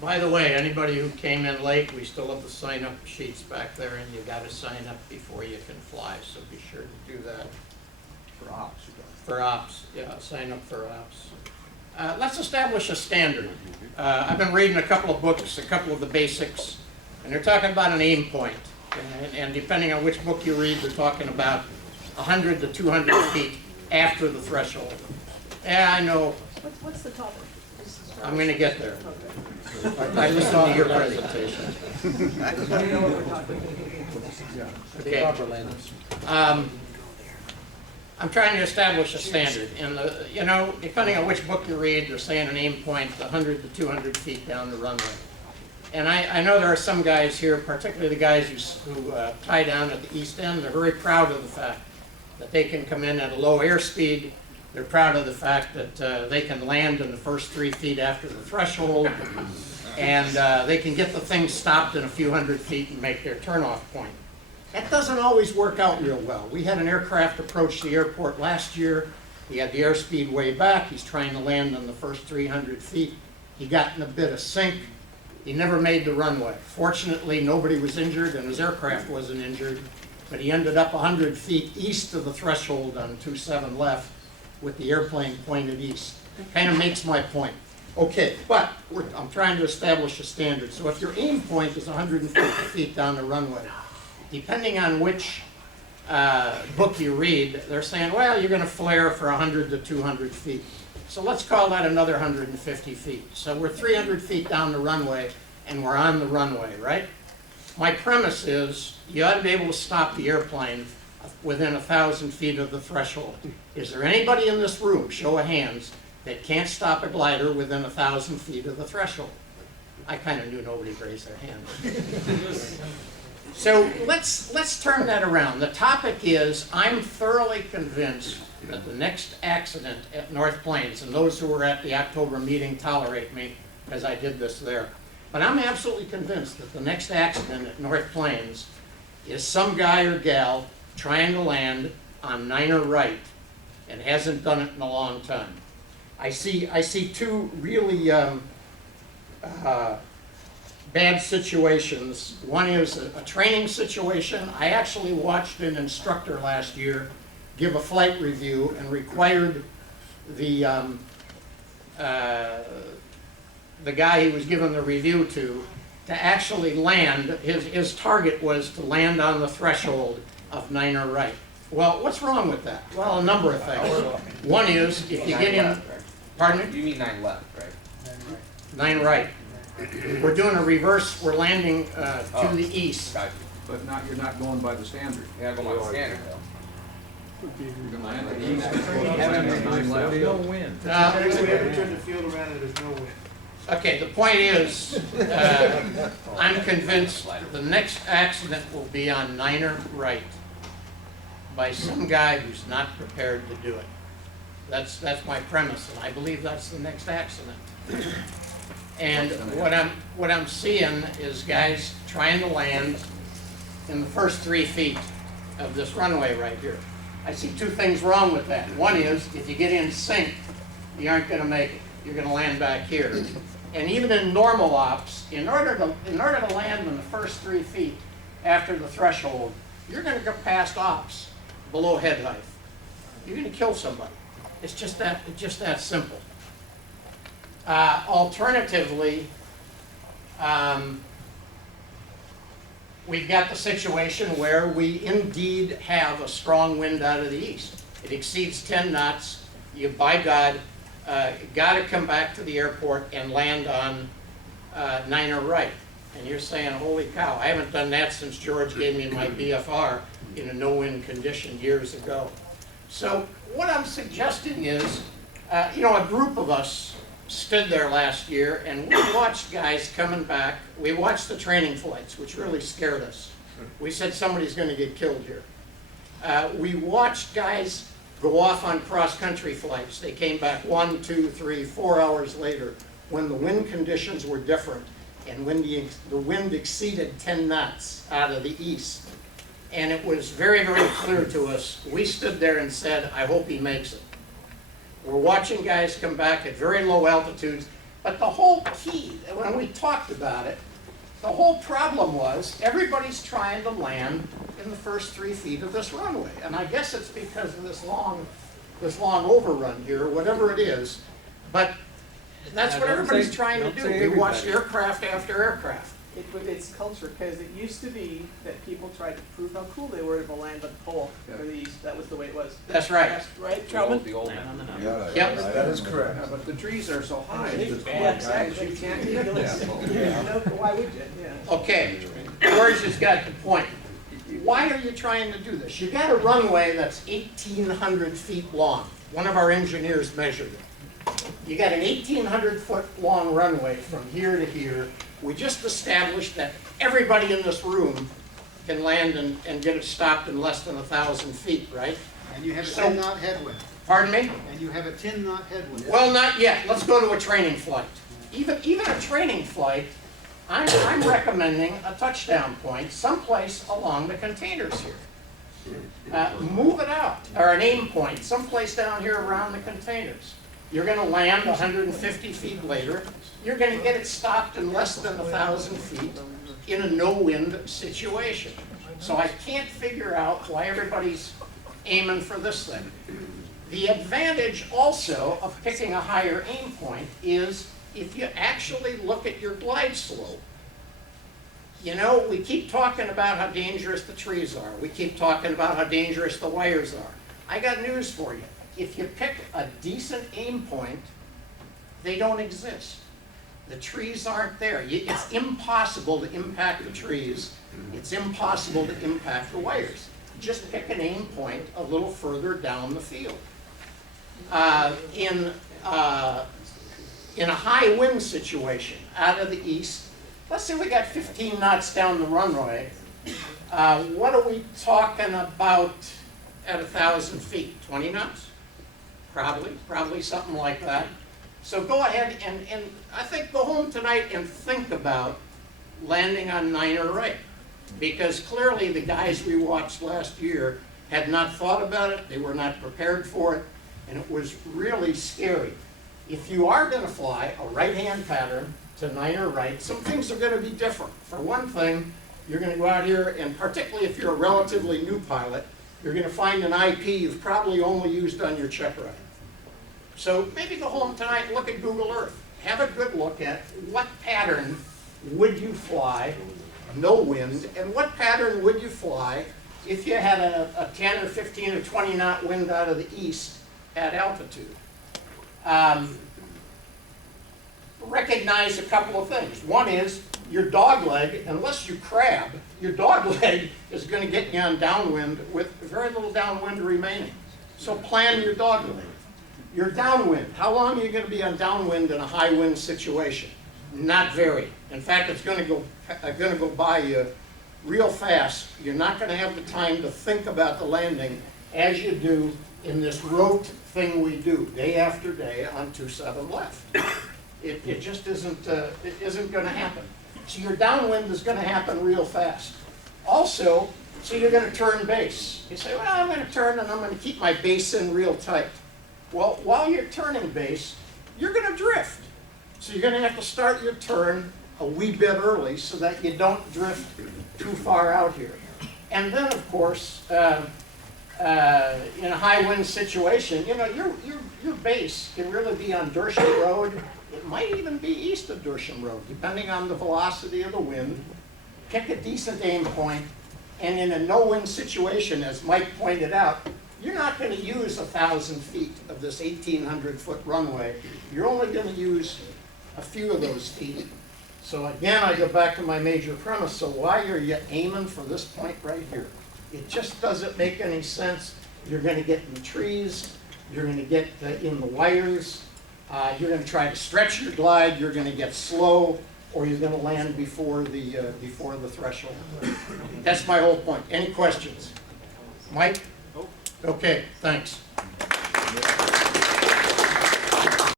By the way, anybody who came in late, we still have the sign-up sheets back there, and you got to sign up before you can fly, so be sure to do that. For ops. For ops, yeah, sign up for ops. Let's establish a standard. I've been reading a couple of books, a couple of the basics, and they're talking about an aim point. And depending on which book you read, they're talking about 100 to 200 feet after the threshold. Yeah, I know. What's the topic? I'm going to get there. I listened to your presentation. Okay. I'm trying to establish a standard, and you know, depending on which book you read, they're saying an aim point 100 to 200 feet down the runway. And I know there are some guys here, particularly the guys who tie down at the east end, they're very proud of the fact that they can come in at a low airspeed. They're proud of the fact that they can land in the first 3 feet after the threshold, and they can get the thing stopped in a few hundred feet and make their turnoff point. That doesn't always work out real well. We had an aircraft approach the airport last year. He had the airspeed way back. He's trying to land on the first 300 feet. He got in a bit of sink. He never made the runway. Fortunately, nobody was injured and his aircraft wasn't injured, but he ended up 100 feet east of the threshold on 27 left with the airplane pointed east. Kind of makes my point. Okay, but I'm trying to establish a standard. So if your aim point is 150 feet down the runway, depending on which book you read, they're saying, well, you're going to flare for 100 to 200 feet. So let's call that another 150 feet. So we're 300 feet down the runway, and we're on the runway, right? My premise is you ought to be able to stop the airplane within 1,000 feet of the threshold. Is there anybody in this room, show of hands, that can't stop a glider within 1,000 feet of the threshold? I kind of knew nobody raised their hand. So let's turn that around. The topic is, I'm thoroughly convinced that the next accident at North Plains, and those who were at the October meeting tolerate me because I did this there, but I'm absolutely convinced that the next accident at North Plains is some guy or gal trying to land on Niner right and hasn't done it in a long time. I see two really bad situations. One is a training situation. I actually watched an instructor last year give a flight review and required the guy he was giving the review to actually land. His target was to land on the threshold of Niner right. Well, what's wrong with that? Well, a number of things. One is, if you get in, pardon me? You mean 9 left, right? 9 right. We're doing a reverse, we're landing to the east. Got you. But you're not going by the standard. You're not going by the standard, though. You're going to land at the east. No wind. We haven't turned the field around and there's no wind. Okay, the point is, I'm convinced the next accident will be on Niner right by some guy who's not prepared to do it. That's my premise, and I believe that's the next accident. And what I'm seeing is guys trying to land in the first 3 feet of this runway right here. I see two things wrong with that. One is, if you get in sync, you aren't going to make it. You're going to land back here. And even in normal ops, in order to land in the first 3 feet after the threshold, you're going to go past ops below head height. You're going to kill somebody. It's just that simple. Alternatively, we've got the situation where we indeed have a strong wind out of the east. It exceeds 10 knots. You, by God, got to come back to the airport and land on Niner right. And you're saying, holy cow, I haven't done that since George gave me my BFR in a no-wind condition years ago. So what I'm suggesting is, a group of us stood there last year and we watched guys coming back. We watched the training flights, which really scared us. We said somebody's going to get killed here. We watched guys go off on cross-country flights. They came back 1, 2, 3, 4 hours later when the wind conditions were different and when the wind exceeded 10 knots out of the east. and it was very, very clear to us. We stood there and said, I hope he makes it. We're watching guys come back at very low altitudes, but the whole key, when we talked about it, the whole problem was everybody's trying to land in the first 3 feet of this runway. And I guess it's because of this long overrun here, whatever it is. But that's what everybody's trying to do. We watched aircraft after aircraft. It's culture, because it used to be that people tried to prove how cool they were to land on the pole for the east. That was the way it was. That's right. Right, The old Troutman? man. Yep. That is correct. Yeah, but the trees are so high. Yeah, exactly. You can't take it. No, why would you? Yeah. Okay, George has got the point. Why are you trying to do this? You got a runway that's 1,800 feet long. One of our engineers measured it. You got an 1,800 foot long runway from here to here. We just established that everybody in this room can land and get it stopped in less than 1,000 feet, right? And you have a So- 10 knot headwind. Pardon me? And you have a 10 knot headwind. Well, not yet. Let's go to a training flight. Even a training flight, I'm recommending a touchdown point someplace along the containers here. Move it out, or an aim point someplace down here around the containers. You're going to land 150 feet later. You're going to get it stopped in less than 1,000 feet in a no-wind situation. So I can't figure out why everybody's aiming for this thing. The advantage also of picking a higher aim point is if you actually look at your glide slope. You know, we keep talking about how dangerous the trees are. We keep talking about how dangerous the wires are. I got news for you. If you pick a decent aim point, they don't exist. The trees aren't there. It's impossible to impact the trees. It's impossible to impact the wires. Just pick an aim point a little further down the field. In a high wind situation out of the east, let's say we got 15 knots down the runway. What are we talking about at 1,000 feet? 20 knots? Probably something like that. So go ahead and I think go home tonight and think about landing on 9 or right. Because clearly the guys we watched last year had not thought about it, they were not prepared for it, and it was really scary. If you are going to fly a right-hand pattern to 9 or right, some things are going to be different. For one thing, you're going to go out here, and particularly if you're a relatively new pilot, you're going to find an IP you've probably only used on your check ride. So maybe go home tonight and look at Google Earth. Have a good look at what pattern would you fly, no wind, and what pattern would you fly if you had a 10 or 15 or 20 knot wind out of the east at altitude. Recognize a couple of things. One is your dog leg, unless you crab, your dog leg is going to get you on downwind with very little downwind remaining. So plan your dog leg. Your downwind, how long are you going to be on downwind in a high wind situation? Not very. In fact, it's going to go by you real fast. You're not going to have the time to think about the landing as you do in this rote thing we do day after day on 27 left. It just isn't going to happen. So your downwind is going to happen real fast. Also, so you're going to turn base. You say, well, I'm going to turn and I'm going to keep my base in real tight. Well, while you're turning base, you're going to drift. So you're going to have to start your turn a wee bit early so that you don't drift too far out here. And then, of course, in a high wind situation, you know, your base can really be on Dersham Road. It might even be east of Dersham Road, depending on the velocity of the wind. Pick a decent aim point, and in a no-wind situation, as Mike pointed out, you're not going to use 1,000 feet of this 1,800-foot runway. You're only going to use a few of those feet. So again, I go back to my major premise. So why are you aiming for this point right here? It just doesn't make any sense. You're going to get in the trees. You're going to get in the wires. You're going to try to stretch your glide. You're going to get slow, or you're going to land before the threshold. That's my whole point. Any questions? Mike? Okay, thanks.